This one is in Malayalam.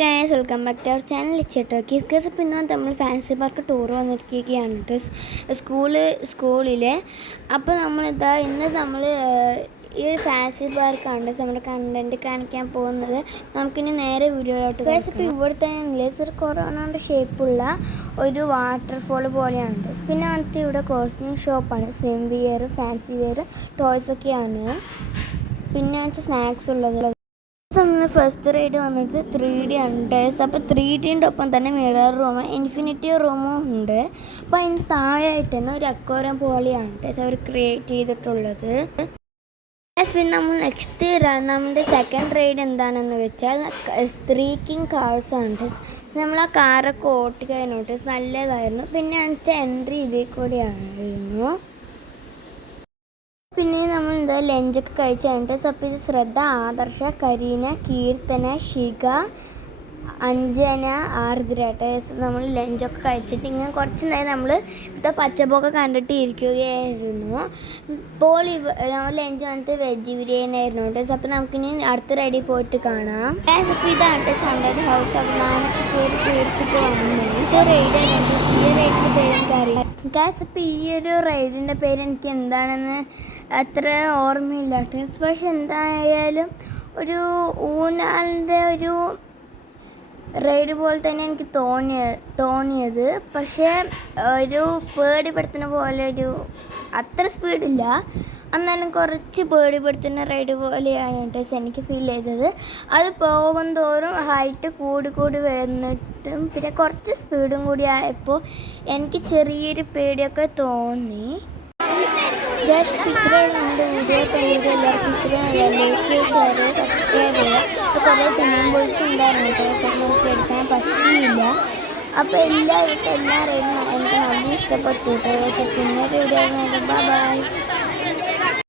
Guys welcome back to our channel ചേട്ടോ കിസ്കസ്. ഇപ്പോൾ ഇന്ന് നമ്മൾ ഫാൻസി പാർക്ക് ടൂർ വന്നിരിക്കുകയാണ് കേട്ടോ സ്കൂളിലെ. അപ്പോൾ ഇന്ന് നമ്മൾ ഈ ഒരു ഫാൻസി പാർക്കാണ് നമ്മുടെ കണ്ടൻറ്റ് കാണിക്കാൻ പോകുന്നത്. നമുക്കിനി നേരെ വീഡിയോയിലോട്ട് ഗൈസ്. ഇപ്പോൾ ഇവിടുത്തെ ലേസർ കൊറോണയുടെ ഷേപ്പുള്ള ഒരു വാട്ടർഫോൾ പോലെയാണ്. പിന്നെ അടുത്ത് ഇവിടെ കോസ്റ്റ്യൂം ഷോപ്പാണ്. സ്വിം വെയർ, ഫാൻസി വെയർ, ടോയ്സൊക്കെയാണ്. പിന്നെ സ്നാക്സ് ഉള്ളത്. നമ്മൾ ഫസ്റ്റ് റൈഡ് വന്നിട്ട് 3D ഉണ്ട്. അപ്പോൾ 3Dൻ്റെ ഒപ്പം തന്നെ മിറർ റൂം, ഇൻഫിനിറ്റി റൂമും ഉണ്ട്. അപ്പോൾ അതിൻ്റെ താഴെയായിട്ട് തന്നെ ഒരു അക്വേറിയം പോലെയാണ് അവർ ക്രിയേറ്റ് ചെയ്തിട്ടുള്ളത്. പിന്നെ നമ്മൾ നെക്സ്റ്റ് നമ്മുടെ സെക്കൻഡ് റൈഡ് എന്താണെന്ന് വെച്ചാൽ 3 കിങ് കാർസ് ആണ്. നമ്മൾ ആ കാറൊക്കെ ഓട്ടിക്കഴിഞ്ഞോട്ട് നല്ലതായിരുന്നു. പിന്നെ അതിൻ്റെ എൻട്രി ഇതിൽ കൂടിയായിരുന്നു. പിന്നെ നമ്മൾ ലഞ്ചൊക്കെ കഴിച്ച് കഴിഞ്ഞിട്ട് അപ്പോൾ ഇത് ശ്രദ്ധ, ആദർശ, കരീന, കീർത്തന, ശിഖ, അഞ്ജന, ആർദ്രട്ടെ നമ്മൾ ലഞ്ചൊക്കെ കഴിച്ചിട്ട് ഇങ്ങനെ കുറച്ച് നേരം നമ്മൾ ഇവിടുത്തെ പച്ചപ്പൊക്കെ കണ്ടിട്ട് ഇരിക്കുകയായിരുന്നു. ഇപ്പോൾ നമ്മൾ ലഞ്ച് വന്നിട്ട് വെജ് ബിരിയാണി ആയിരുന്നു കേട്ടോ. അപ്പോൾ നമുക്കിനി അടുത്ത റൈഡിൽ പോയിട്ട് കാണാം. അപ്പോൾ ഇതാണ് സൺഡേ ഹൗസ്. അപ്പോൾ ഞാനൊക്കെ കയറി പേടിച്ചിട്ട് വന്നു. ഇത് റൈഡ് ഈ റൈഡിൻ്റെ പേര് എനിക്കറിയാം ഗാസ്. അപ്പോൾ ഈ ഒരു റൈഡിൻ്റെ പേര് എനിക്ക് എന്താണെന്ന് അത്ര ഓർമ്മയില്ല കേട്ടോ. പക്ഷെ എന്തായാലും ഒരു ഊഞ്ഞാലിൻ്റെ ഒരു റൈഡ് പോലെ തന്നെ എനിക്ക് തോന്നിയത്. പക്ഷേ ഒരു പേടിപ്പെടുത്തുന്ന പോലെ അത്ര സ്പീഡില്ല, എന്നാലും കുറച്ച് പേടിപ്പെടുത്തുന്ന റൈഡ് പോലെയാണ് കേട്ടോ എനിക്ക് ഫീൽ ചെയ്തത്. അത് പോകും തോറും ഹൈറ്റ് കൂടി വന്നിട്ടും പിന്നെ കുറച്ച് സ്പീഡും കൂടി ആയപ്പോൾ എനിക്ക് ചെറിയൊരു പേടിയൊക്കെ തോന്നി. നമ്മുടെ വീഡിയോ കണ്ടിട്ട് എല്ലാവർക്കും സബ്സ്ക്രൈബ് ചെയ്യുക. കുറേ സ്വിമ്മിംഗ് പൂൾസ് ഉണ്ടായിരുന്നു കേട്ടോ. നമുക്ക് എടുക്കാൻ പറ്റിയില്ല. അപ്പോൾ എല്ലാ റൈഡും എനിക്ക് നല്ല ഇഷ്ടപ്പെട്ടു കേട്ടോ. പിന്നെ ഒരു വീഡിയോ ബൈ.